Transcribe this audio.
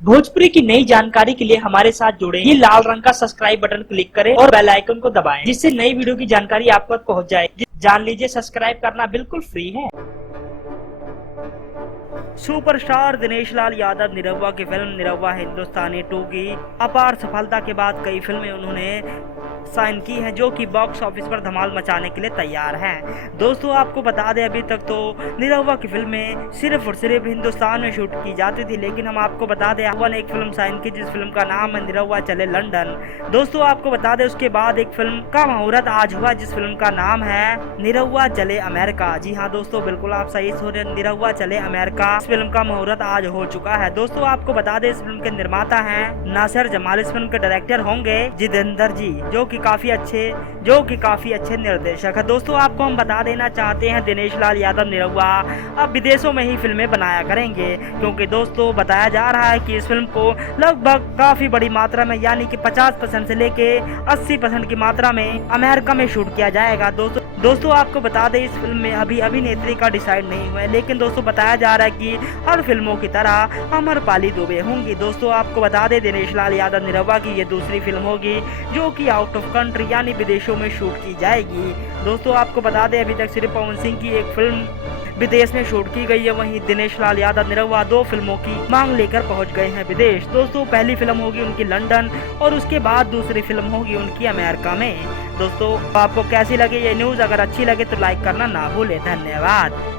भोजपुरी की नई जानकारी के लिए हमारे साथ जुड़े ये लाल रंग का सब्सक्राइब बटन क्लिक करें और बेल आइकन को दबाएं, जिससे नई वीडियो की जानकारी आप तक पहुंच जाए। जान लीजिए, सब्सक्राइब करना बिल्कुल फ्री है। सुपरस्टार दिनेश लाल यादव निरहुआ की फिल्म निरहुआ हिंदुस्तानी 2 की अपार सफलता के बाद कई फिल्में उन्होंने साइन की है जो कि बॉक्स ऑफिस पर धमाल मचाने के लिए तैयार हैं। दोस्तों आपको बता दें, अभी तक तो निरहुआ की फिल्में सिर्फ और सिर्फ हिंदुस्तान में शूट की जाती थी, लेकिन हम आपको बता दें निरहुआ ने एक फिल्म साइन की जिस फिल्म का नाम है निरहुआ चले लंदन। दोस्तों आपको बता दें, उसके बाद एक फिल्म का मुहूर्त आज हुआ जिस फिल्म का नाम है निरहुआ चले अमेरिका। जी हाँ दोस्तों, बिल्कुल आप सही सुन रहे, निरहुआ चले अमेरिका। इस फिल्म का मुहूर्त आज हो चुका है। दोस्तों आपको बता दें, इस फिल्म के निर्माता हैं नासिर जमाल। इस फिल्म के डायरेक्टर होंगे जितेंद्र जी, जो कि काफी अच्छे निर्देशक है। दोस्तों आपको हम बता देना चाहते हैं, दिनेश लाल यादव निरहुआ अब विदेशों में ही फिल्में बनाया करेंगे, क्योंकि दोस्तों बताया जा रहा है कि इस फिल्म को लगभग काफी बड़ी मात्रा में यानी कि 50% से लेके 80% की मात्रा में अमेरिका में शूट किया जाएगा। दोस्तों आपको बता दें, इस फिल्म में अभी अभिनेत्री का डिसाइड नहीं हुआ है, लेकिन दोस्तों बताया जा रहा है कि हर फिल्मों की तरह अमरपाली दुबे होंगी। दोस्तों आपको बता दें, दिनेश लाल यादव निरहुआ की ये दूसरी फिल्म होगी जो कि आउट ऑफ कंट्री यानी विदेशों में शूट की जाएगी। दोस्तों आपको बता दें, अभी तक सिर्फ पवन सिंह की एक फिल्म विदेश में शूट की गई है, वहीं दिनेश लाल यादव निरहुआ 2 फिल्मों की मांग लेकर पहुंच गए हैं विदेश। दोस्तों पहली फिल्म होगी उनकी लंदन और उसके बाद दूसरी फिल्म होगी उनकी अमेरिका में। दोस्तों आपको कैसी लगी ये न्यूज़? अगर अच्छी लगे तो लाइक करना ना भूले। धन्यवाद।